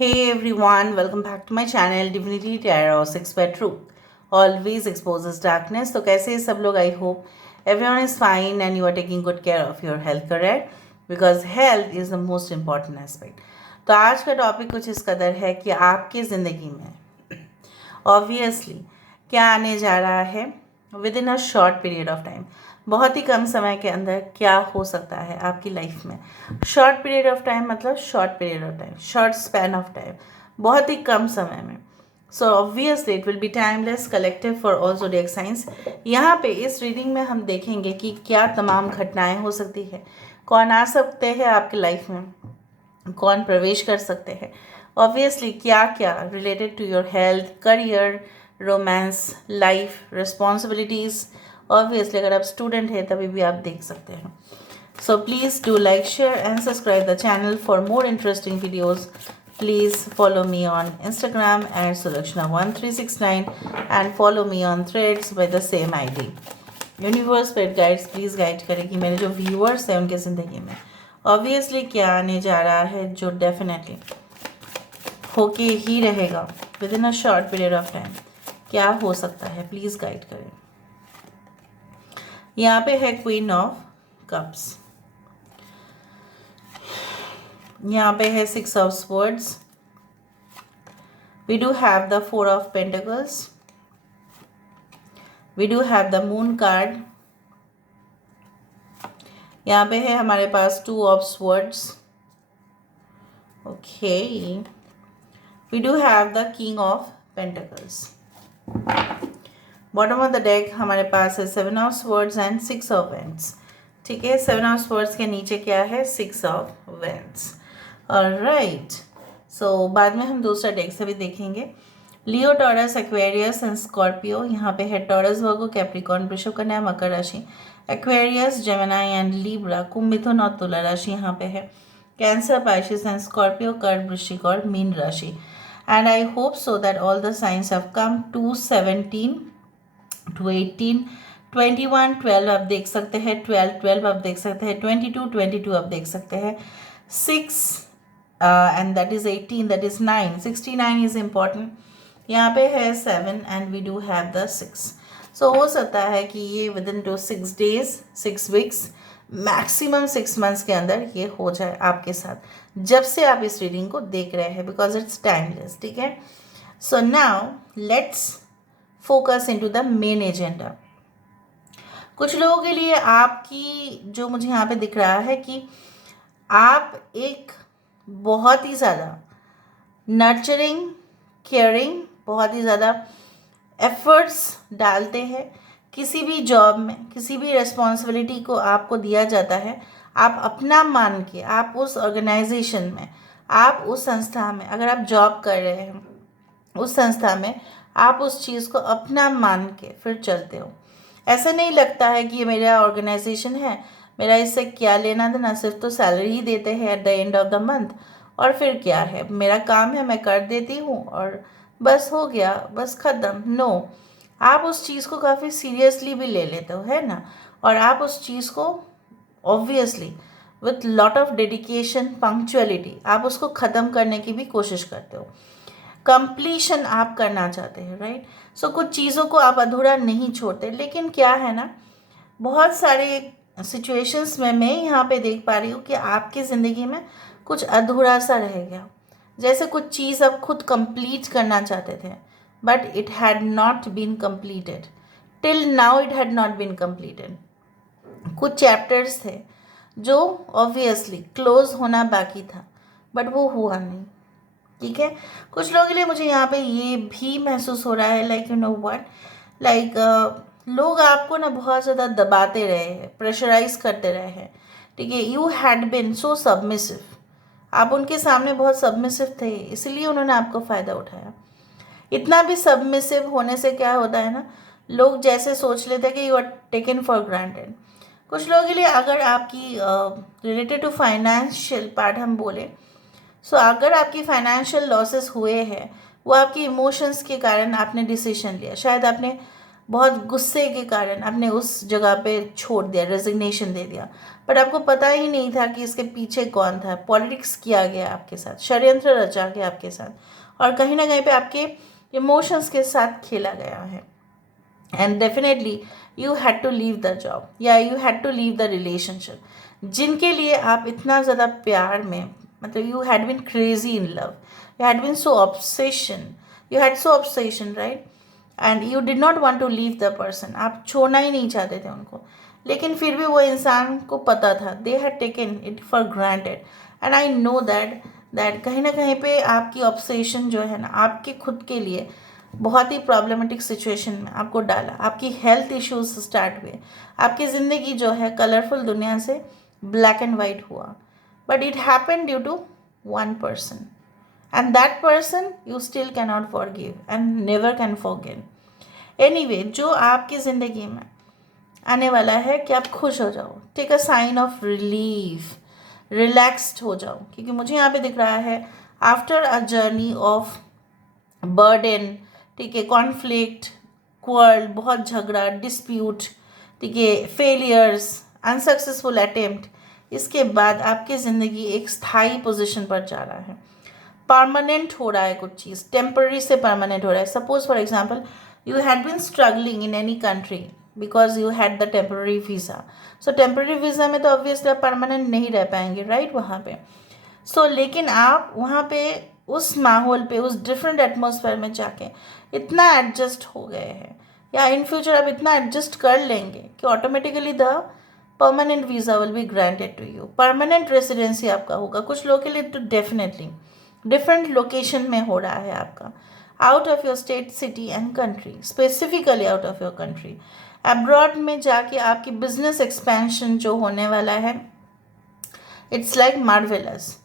Hey everyone, welcome back to my channel Divinity Tarot 6 by Truth. Always exposes darkness. तो कैसे सब लोग? I hope everyone is fine and you are taking good care of your health, correct? Because health is the most important aspect. तो आज का topic कुछ इस कदर है कि आपकी ज़िंदगी में ऑब्वियसली क्या आने जा रहा है within a short period of time. बहुत ही कम समय के अंदर क्या हो सकता है आपकी लाइफ में। शॉर्ट पीरियड ऑफ टाइम मतलब short period of time, short span of time, बहुत ही कम समय में। So obviously it will be timeless collective for all zodiac science. यहाँ पे इस रीडिंग में हम देखेंगे कि क्या तमाम घटनाएं हो सकती है, कौन आ सकते हैं आपकी लाइफ में, कौन प्रवेश कर सकते हैं, ऑब्वियसली क्या क्या related to your health, career, romance, life, responsibilities. Obviously अगर आप स्टूडेंट हैं तभी भी आप देख सकते हैं। So please do like, share and subscribe the channel for more interesting videos. Please follow me on Instagram at Sulakshana1369 and follow me on Threads by the same ID. Universe spirit guides please guide करें कि मेरे जो viewers हैं उनके ज़िंदगी में obviously क्या आने जा रहा है जो डेफिनेटली होके ही रहेगा with in a short period of time. क्या हो सकता है, प्लीज़ गाइड करें। यहाँ पे है क्वीन ऑफ कप्स, यहाँ पे है 6 of swords, we do have the 4 of pentacles, we do have the moon card, यहाँ पे है हमारे पास 2 of swords, okay, we do have the king of pentacles. Bottom of the deck हमारे पास है 7 of swords and 6 of wands. ठीक है, 7 ऑफ स्वर्ड्स के नीचे क्या है, 6 ऑफ वेंट्स। ऑलराइट, सो बाद में हम दूसरा डेक से भी देखेंगे। लियो, टॉरस, एक्वेरियस एंड स्कॉर्पियो। यहाँ पे है टॉरस, वर्गो, कैप्रिकॉर्न, वृषभ, कन्या, मकर राशि, एक्वेरियस, जेमिनी एंड लीब्रा, कुंभ, मिथुन और तुला राशि यहाँ पे है, कैंसर, पाइसेस एंड स्कॉर्पियो, कर्क, वृश्चिक और मीन राशि। And I hope so that all the signs have come to 17 to 18, 21, 12 आप देख सकते हैं, 12 आप देख सकते हैं, 22 आप देख सकते हैं, 6 and that is 18, that is 9, 69 is important. यहाँ पे है 7 and we do have the 6। सो हो सकता है कि ये within 6 days, 6 weeks, maximum 6 months के अंदर ये हो जाए आपके साथ जब से आप इस रीडिंग को देख रहे हैं, बिकॉज इट्स टाइमलेस। ठीक है, so now let's focus into the main agenda. कुछ लोगों के लिए आपकी जो मुझे यहाँ पे दिख रहा है कि आप एक बहुत ही ज़्यादा नर्चरिंग, केयरिंग, बहुत ही ज़्यादा एफर्ट्स डालते हैं किसी भी जॉब में, किसी भी रिस्पॉन्सिबिलिटी को आपको दिया जाता है, आप अपना मान के, आप उस ऑर्गेनाइजेशन में, आप उस संस्था में, अगर आप जॉब कर रहे हैं उस संस्था में, आप उस चीज़ को अपना मान के फिर चलते हो। ऐसा नहीं लगता है कि ये मेरा ऑर्गेनाइजेशन है, मेरा इससे क्या लेना देना, सिर्फ तो सैलरी ही देते हैं at the end of the month, और फिर क्या है, मेरा काम है, मैं कर देती हूँ और बस हो गया, बस ख़त्म। नो, आप उस चीज़ को काफ़ी सीरियसली भी ले लेते हो, है ना, और आप उस चीज़ को obviously with lot of dedication, punctuality आप उसको ख़त्म करने की भी कोशिश करते हो, कंप्लीशन आप करना चाहते हैं, राइट। सो कुछ चीज़ों को आप अधूरा नहीं छोड़ते, लेकिन क्या है ना, बहुत सारे सिचुएशंस में मैं यहाँ पे देख पा रही हूँ कि आपकी ज़िंदगी में कुछ अधूरा सा रह गया, जैसे कुछ चीज़ आप खुद कंप्लीट करना चाहते थे but it had not been completed, till now it had not been completed. कुछ चैप्टर्स थे जो ऑब्वियसली क्लोज होना बाकी था बट वो हुआ नहीं। ठीक है, कुछ लोगों के लिए मुझे यहाँ पे ये भी महसूस हो रहा है, like you know what, like लोग आपको ना बहुत ज़्यादा दबाते रहे हैं, प्रेशराइज करते रहे हैं। ठीक है, you had been so submissive, आप उनके सामने बहुत सबमिसिव थे, इसलिए उन्होंने आपको फ़ायदा उठाया। इतना भी सबमिसिव होने से क्या होता है ना, लोग जैसे सोच लेते हैं कि you are taken for granted. कुछ लोगों के लिए अगर आपकी रिलेटेड टू फाइनेंशियल पार्ट हम बोले, सो अगर आपकी फाइनेंशियल लॉसेस हुए हैं, वो आपकी इमोशंस के कारण आपने डिसीजन लिया, शायद आपने बहुत गुस्से के कारण आपने उस जगह पे छोड़ दिया, रेजिग्नेशन दे दिया, बट आपको पता ही नहीं था कि इसके पीछे कौन था। पॉलिटिक्स किया गया आपके साथ, षड्यंत्र रचा गया आपके साथ, और कहीं ना कहीं पे आपके इमोशंस के साथ खेला गया है। And definitely you had to leave the job या you had to leave the relationship, जिनके लिए आप इतना ज़्यादा प्यार में, मतलब you had been crazy in love, you had been so obsession, you had so obsession, right, and you did not want to leave the person, आप छोड़ना ही नहीं चाहते थे उनको, लेकिन फिर भी वो इंसान को पता था, they had taken it for granted. And I know that कहीं ना कहीं पे आपकी ऑब्सेशन जो है ना, आपके खुद के लिए बहुत ही प्रॉब्लमेटिक सिचुएशन में आपको डाला, आपकी हेल्थ इश्यूज स्टार्ट हुए, आपकी ज़िंदगी जो है कलरफुल दुनिया से ब्लैक एंड वाइट हुआ, but it happen due to one person, and that person you still cannot forgive and never can forget। anyway, जो आपकी ज़िंदगी में आने वाला है कि आप खुश हो जाओ, take a sign of relief, relaxed हो जाओ, क्योंकि मुझे यहाँ पे दिख रहा है after a journey of burden, ठीक है, कॉन्फ्लिक्ट, क्वर्ल, बहुत झगड़ा, डिस्प्यूट, ठीक है, फेलियर्स, अनसक्सेसफुल अटेम्प्ट, इसके बाद आपकी ज़िंदगी एक स्थायी पोजीशन पर जा रहा है, परमानेंट हो रहा है, कुछ चीज़ टेम्पररी से परमानेंट हो रहा है। Suppose for example you had been struggling in any country because you had the temporary visa, so temporary visa में तो ऑब्वियसली आप परमानेंट नहीं रह पाएंगे, राइट, वहाँ पे। सो लेकिन आप वहाँ पे उस माहौल पे, उस डिफरेंट एटमॉस्फेयर में जाके इतना एडजस्ट हो गए हैं, या इन फ्यूचर आप इतना एडजस्ट कर लेंगे कि automatically the permanent visa will be granted to you, permanent residency आपका होगा। कुछ लोगों के लिए तो डेफिनेटली डिफरेंट लोकेशन में हो रहा है आपका, out of your state, city and country, specifically out of your country, abroad में जाके आपकी बिजनेस एक्सपेंशन जो होने वाला है, इट्स लाइक मार्वेलस,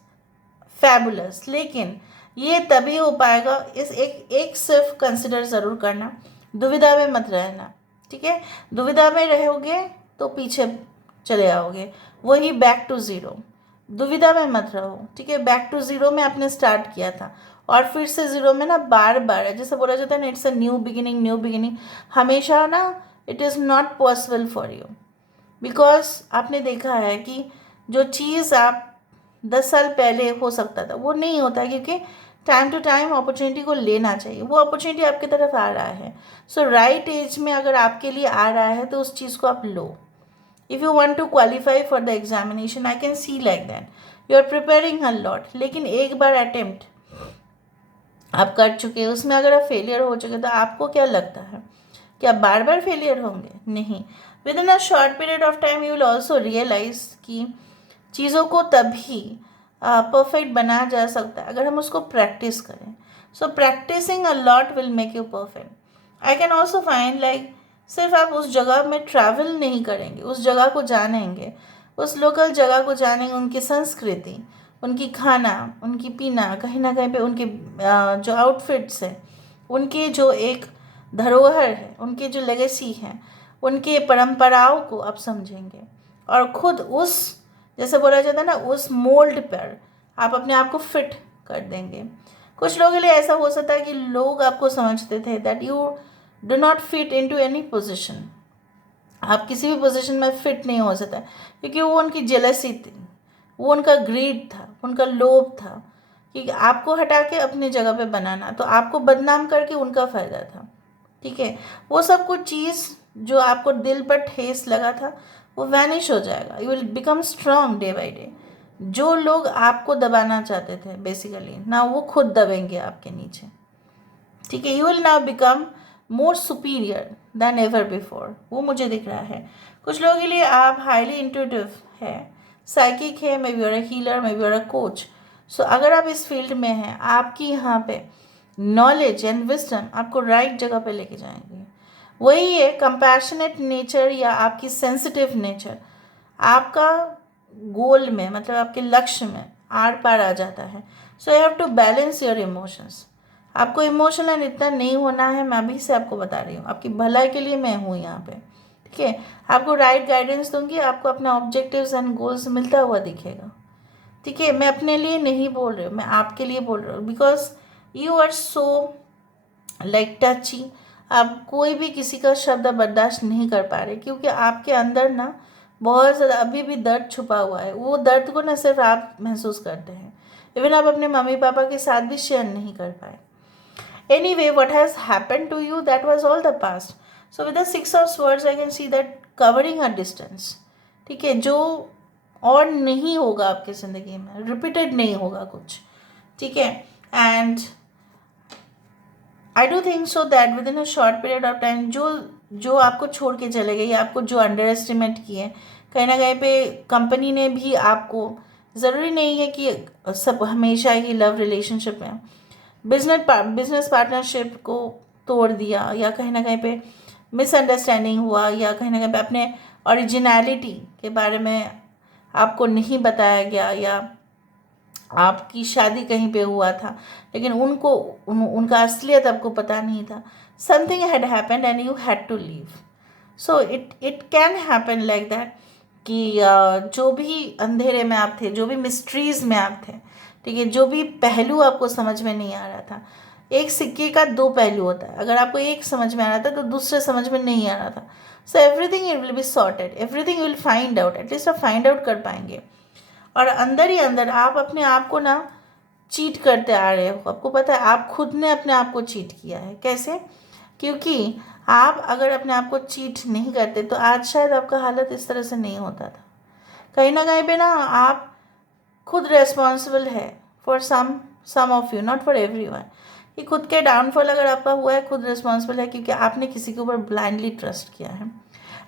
फैबुलस। लेकिन ये तभी हो पाएगा, इस एक सिर्फ कंसिडर ज़रूर करना, दुविधा में मत रहना, ठीक है, दुविधा में रहोगे तो पीछे चले आओगे, वही बैक टू ज़ीरो, दुविधा में मत रहो, ठीक है। बैक टू ज़ीरो में आपने स्टार्ट किया था और फिर से ज़ीरो में ना बार बार, जैसे बोला जाता है ना, it's a new beginning, new beginning, हमेशा ना it is not possible for you, because आपने देखा है कि जो चीज़ आप 10 साल पहले हो सकता था वो नहीं होता, क्योंकि टाइम टू टाइम अपॉर्चुनिटी को लेना चाहिए, वो अपॉर्चुनिटी आपकी तरफ आ रहा है। सो राइट एज में अगर आपके लिए आ रहा है तो उस चीज़ को आप लो। If you want to qualify for the examination, I can see like that. You are preparing a lot, लेकिन एक बार अटेम्प्ट आप कर चुके हैं, उसमें अगर आप फेलियर हो चुके तो आपको क्या लगता है कि आप बार बार फेलियर होंगे? नहीं। Within a short period of time you will also realise कि चीज़ों को तभी परफेक्ट बनाया जा सकता है अगर हम उसको प्रैक्टिस करें। So practising a lot will make you perfect. I can also find like सिर्फ आप उस जगह में ट्रैवल नहीं करेंगे, उस जगह को जानेंगे, उस लोकल जगह को जानेंगे, उनकी संस्कृति, उनकी खाना, उनकी पीना, कहीं ना कहीं पे उनके जो आउटफिट्स हैं, उनके जो एक धरोहर है, उनके जो लेगेसी हैं, उनके परंपराओं को आप समझेंगे और ख़ुद उस, जैसे बोला जाता है ना, उस मोल्ड पर आप अपने आप को फिट कर देंगे। कुछ लोगों के लिए ऐसा हो सकता है कि लोग आपको समझते थे that you do not fit into any position, आप किसी भी पोजीशन में फिट नहीं हो सकता, क्योंकि वो उनकी जेलसी थी, वो उनका ग्रीड था, उनका लोभ था कि आपको हटा के अपनी जगह पे बनाना, तो आपको बदनाम करके उनका फ़ायदा था, ठीक है। वो सब कुछ चीज़ जो आपको दिल पर ठेस लगा था वो वैनिश हो जाएगा, you will become strong day by day. जो लोग आपको दबाना चाहते थे बेसिकली ना, वो खुद दबेंगे आपके नीचे, ठीक है। You will now become more superior then ever before, वो मुझे दिख रहा है। कुछ लोगों के लिए आप हाईली इंट्यूटिव है, साइकिक है, मे बी और हीलर, मे बी और कोच। सो अगर आप इस फील्ड में हैं, आपकी यहाँ पे नॉलेज एंड विजडम आपको राइट जगह पे लेके जाएंगे। वही है कंपैशनेट नेचर या आपकी सेंसिटिव नेचर आपका गोल में, मतलब आपके लक्ष्य में आर पार आ जाता है। So you have to balance your emotions. आपको इमोशनल इतना नहीं होना है, मैं अभी से आपको बता रही हूँ, आपकी भलाई के लिए मैं हूँ यहाँ पे, ठीक है। आपको राइट गाइडेंस दूंगी, आपको अपना ऑब्जेक्टिव्स एंड गोल्स मिलता हुआ दिखेगा, ठीक है। मैं अपने लिए नहीं बोल रही हूँ, मैं आपके लिए बोल रही हूँ, because you are so like touchy, आप कोई भी किसी का शब्द बर्दाश्त नहीं कर पा रहे, क्योंकि आपके अंदर ना बहुत ज़्यादा अभी भी दर्द छुपा हुआ है। वो दर्द को ना सिर्फ आप महसूस करते हैं, इवन आप अपने मम्मी पापा के साथ भी शेयर नहीं कर पाए। Anyway, what has happened to you, that was all the past. So with the six of swords I can see that covering a distance, ठीक है, जो और नहीं होगा आपकी ज़िंदगी में, रिपीटेड नहीं होगा कुछ, ठीक है। And I do think so that with in a short period of time जो आपको छोड़ के चले गए या आपको जो अंडर एस्टिमेट किए, कहीं ना कहीं पे कंपनी ने भी आपको, ज़रूरी नहीं है कि सब हमेशा ही लव रिलेशनशिप में बिजनेस पार्टनरशिप को तोड़ दिया, या कहीं ना कहीं पे मिसअंडरस्टैंडिंग हुआ, या कहीं ना कहीं पे अपने ओरिजिनलिटी के बारे में आपको नहीं बताया गया, या आपकी शादी कहीं पे हुआ था लेकिन उनका असलियत आपको पता नहीं था। Something had happened and you had to leave. So it can happen like that कि जो भी अंधेरे में आप थे, जो भी मिस्ट्रीज़ में आप थे, ठीक है, जो भी पहलू आपको समझ में नहीं आ रहा था, एक सिक्के का दो पहलू होता है। अगर आपको एक समझ में आ रहा था तो दूसरे समझ में नहीं आ रहा था। So everything it will be sorted, everything will find out, at least आप फाइंड आउट कर पाएंगे। और अंदर ही अंदर आप अपने आप को ना चीट करते आ रहे हो। आपको पता है आप खुद ने अपने आप को चीट किया है। कैसे? क्योंकि आप अगर अपने आप को चीट नहीं करते तो आज शायद आपका हालत इस तरह से नहीं होता था। कहीं ना कहीं पे ना आप खुद रेस्पॉन्सिबल है for some of you, not for everyone. ये खुद के डाउनफॉल अगर आपका हुआ है, खुद रिस्पॉन्सिबल है, क्योंकि आपने किसी के ऊपर ब्लाइंडली ट्रस्ट किया है।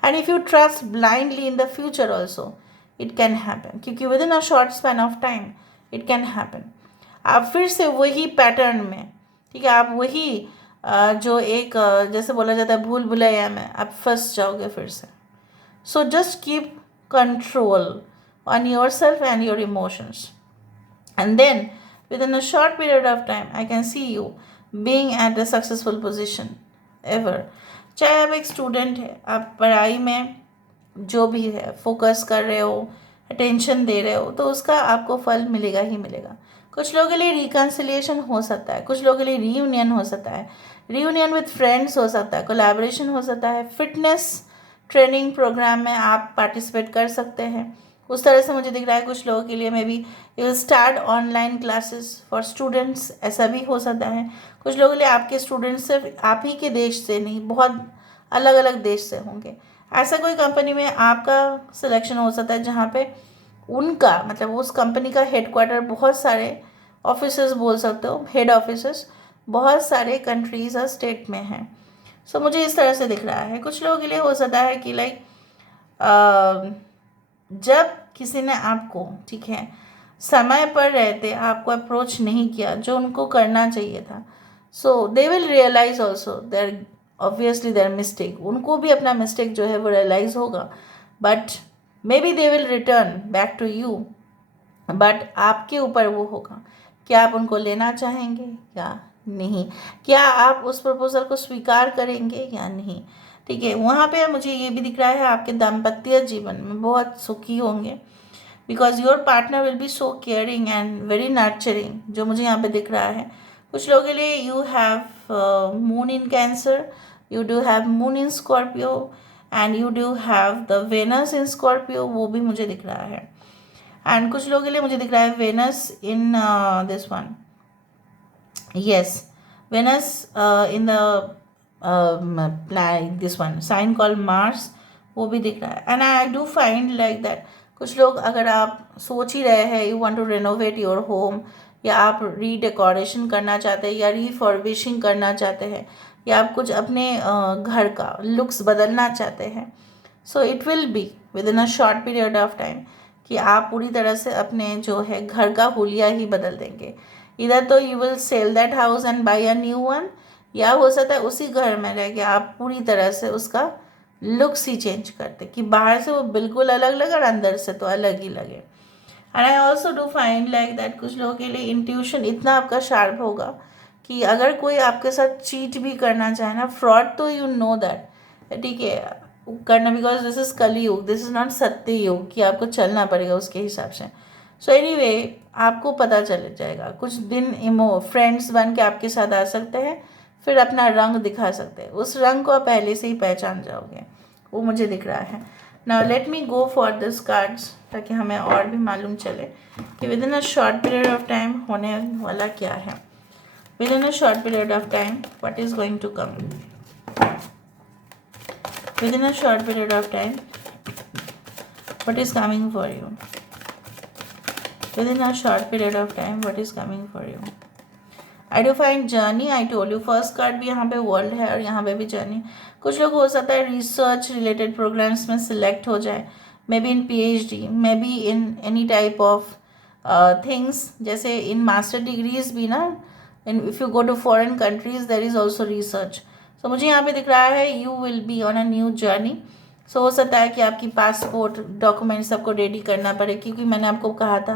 And if you trust blindly in the future also it can happen, क्योंकि within a short span of time it can happen. आप फिर से वही पैटर्न में, ठीक है, आप वही जो एक जैसे बोला जाता है भूल भुलैया में आप फंस जाओगे फिर से। So just keep control on yourself and your emotions, and then within a short period of time I can see you being at a successful position ever। चाहे आप एक स्टूडेंट है, आप पढ़ाई में जो भी है फोकस कर रहे हो, अटेंशन दे रहे हो, तो उसका आपको फल मिलेगा ही मिलेगा। कुछ लोगों के लिए रिकन्सिलिएशन हो सकता है, कुछ लोगों के लिए रीयूनियन हो सकता है, रीयूनियन विद फ्रेंड्स हो सकता है, कोलैबोरेशन हो सकता है, फिटनेस ट्रेनिंग प्रोग्राम में आप पार्टिसिपेट कर सकते हैं। उस तरह से मुझे दिख रहा है कुछ लोगों के लिए may be you will start online classes for students, ऐसा भी हो सकता है। कुछ लोगों के लिए आपके स्टूडेंट्स सिर्फ आप ही के देश से नहीं, बहुत अलग अलग देश से होंगे। ऐसा कोई कंपनी में आपका सिलेक्शन हो सकता है जहाँ पे उनका मतलब उस कंपनी का हेडक्वार्टर बहुत सारे ऑफिसेस बोल सकते हो, हेड ऑफिसेस बहुत सारे कंट्रीज और स्टेट में हैं। सो मुझे इस तरह से दिख रहा है। कुछ लोगों के लिए हो सकता है कि लाइक जब किसी ने आपको, ठीक है, समय पर रहते आपको अप्रोच नहीं किया जो उनको करना चाहिए था, so they will realise also their obviously their mistake. उनको भी अपना मिस्टेक जो है वो रियलाइज होगा, but maybe they will return back to you. But आपके ऊपर वो होगा कि आप उनको लेना चाहेंगे या नहीं, क्या आप उस प्रपोजल को स्वीकार करेंगे या नहीं, ठीक है। वहाँ पे मुझे ये भी दिख रहा है आपके दाम्पत्य जीवन में बहुत सुखी होंगे, because your partner will be so caring and very nurturing, जो मुझे यहाँ पे दिख रहा है। कुछ लोगों के लिए you have moon in Cancer, you do have moon in Scorpio and you do have the Venus in Scorpio, वो भी मुझे दिख रहा है। एंड कुछ लोगों के लिए मुझे दिख रहा है Venus in this one, yes, Venus in the this one sign call Mars, वो भी दिख रहा है। And I do find like that कुछ लोग, अगर आप सोच ही रहे हैं you want to renovate your home, या आप रीडेकोरेशन करना चाहते हैं या रीफर्बिशिंग करना चाहते हैं, या आप कुछ अपने घर का लुक्स बदलना चाहते हैं, so it will be with in a short period of time कि आप पूरी तरह से अपने जो है घर का हुलिया ही बदल देंगे। इधर तो you will sell that house and buy a new one, या हो सकता है उसी घर में रह के आप पूरी तरह से उसका लुक्स ही चेंज करते कि बाहर से वो बिल्कुल अलग लगे और अंदर से तो अलग ही लगे। And I also do find like that कुछ लोगों के लिए इंट्यूशन इतना आपका शार्प होगा कि अगर कोई आपके साथ चीट भी करना चाहे ना, फ्रॉड, तो यू नो दैट, ठीक है, करना, बिकॉज दिस इज़ कलयुग, दिस इज़ नॉट सत्य युग कि आपको चलना पड़ेगा उसके हिसाब से। सो एनीवे आपको पता चल जाएगा, कुछ दिन फ्रेंड्स बन के आपके साथ आ सकते हैं, फिर अपना रंग दिखा सकते हैं, उस रंग को आप पहले से ही पहचान जाओगे, वो मुझे दिख रहा है। Now let me go for this cards, ताकि हमें और भी मालूम चले कि within a short period of time होने वाला क्या है। Within a short period of time what is going to come, within a short period of time what is coming for you, within a short period of time what is coming for you। I do find journey, I told you first card भी यहाँ पे world है और यहाँ पे भी journey. कुछ लोग हो सकता है रिसर्च रिलेटेड प्रोग्राम्स में सिलेक्ट हो जाए, maybe in PhD, maybe in any type of things, जैसे इन मास्टर डिग्रीज भी ना, in if you go to foreign countries there is also research. So मुझे यहाँ पे दिख रहा है you will be on a new journey. So हो सकता है कि आपकी पासपोर्ट डॉक्यूमेंट सबको रेडी करना पड़े, क्योंकि मैंने आपको कहा था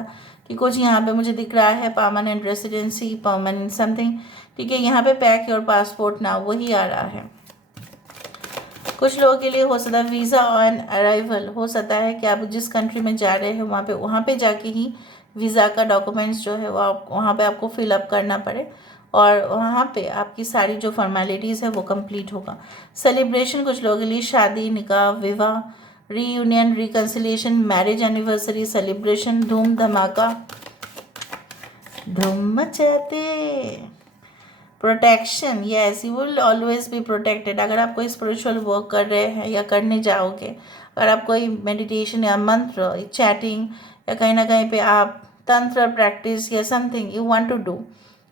कि कुछ यहाँ पे मुझे दिख रहा है परमानेंट रेसिडेंसी, परमानेंट समथिंग, ठीक है। यहाँ पे पैक योर पासपोर्ट ना, वही आ रहा है। कुछ लोगों के लिए हो सकता है वीज़ा ऑन अराइवल, हो सकता है कि आप जिस कंट्री में जा रहे हैं वहाँ पे जाके ही वीज़ा का डॉक्यूमेंट्स जो है वो वहाँ पे आपको फिलअप करना पड़े, और वहाँ पे आपकी सारी जो फॉर्मेलिटीज़ है वो कंप्लीट होगा। सेलिब्रेशन कुछ लोगों के लिए शादी, निकाह, विवाह, reunion, reconciliation, marriage anniversary, celebration, धूम धमाका, धूम मचाते, protection, yes you will always be protected. अगर आप कोई स्पिरिचुअल वर्क कर रहे हैं या करने जाओगे, अगर आप कोई मेडिटेशन या मंत्र, चैटिंग, या कहीं ना कहीं पे आप तंत्र प्रैक्टिस या something you want to do,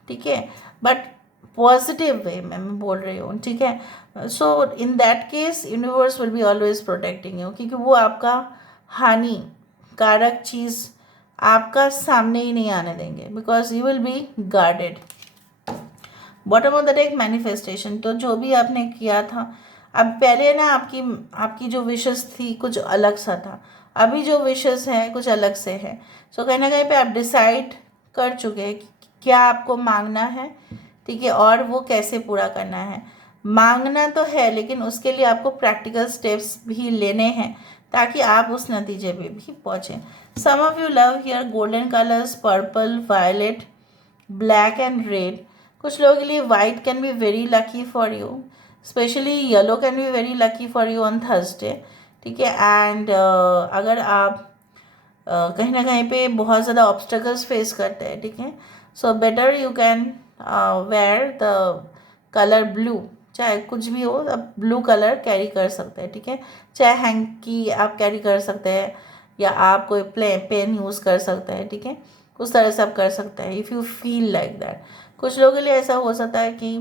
ठीक है, बट पॉजिटिव वे में मैं बोल रही हूँ, ठीक है। So in that case universe will be always protecting you, क्योंकि वो आपका हानिकारक चीज़ आपका सामने ही नहीं आने देंगे, because you will B guarded. Bottom of the deck manifestation, तो जो भी आपने किया था, अब पहले ना आपकी जो विशेस थी कुछ अलग सा था, अभी जो विशेस है कुछ अलग से है। सो कहीं ना कहीं पे आप डिसाइड कर चुके हैं कि क्या आपको मांगना है, ठीक है, और वो कैसे पूरा करना है। मांगना तो है, लेकिन उसके लिए आपको प्रैक्टिकल स्टेप्स भी लेने हैं ताकि आप उस नतीजे पे भी पहुँचें। Some of you love here golden colours, purple, violet, black and red. कुछ लोगों के लिए white can be very lucky for you, specially yellow can be very lucky for you on Thursday, ठीक है। एंड अगर आप कहीं ना कहीं पे बहुत ज़्यादा ऑब्स्टेकल्स फेस करते हैं, ठीक है, so better you can wear the colour blue, चाहे कुछ भी हो आप ब्लू कलर कैरी कर सकते हैं, ठीक है। चाहे हैंकी आप कैरी कर सकते हैं, या आप कोई पेन यूज़ कर सकते हैं, ठीक है, उस तरह से आप कर सकते हैं if you feel like that. कुछ लोगों के लिए ऐसा हो सकता है कि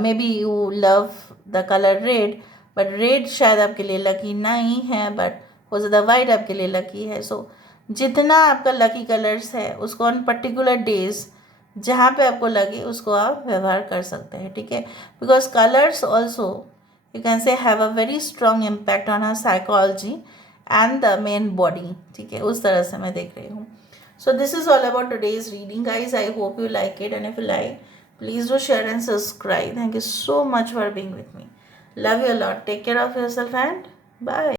may be you love the colour red, but red शायद आपके लिए लकी नहीं है, बट हो सकता है वाइट आपके लिए लकी है। सो जितना आपका लकी कलर्स है उसको ऑन पर्टिकुलर डेज जहाँ पे आपको लगे उसको आप व्यवहार कर सकते हैं, ठीक है। Because colours also you can say have a very strong impact on our psychology and the main body, ठीक है, उस तरह से मैं देख रही हूँ। So this is all about today's reading, guys. I hope you like it, and if you like, please do share and subscribe. Thank you so much for being with me. Love you a lot. Take care of yourself and bye.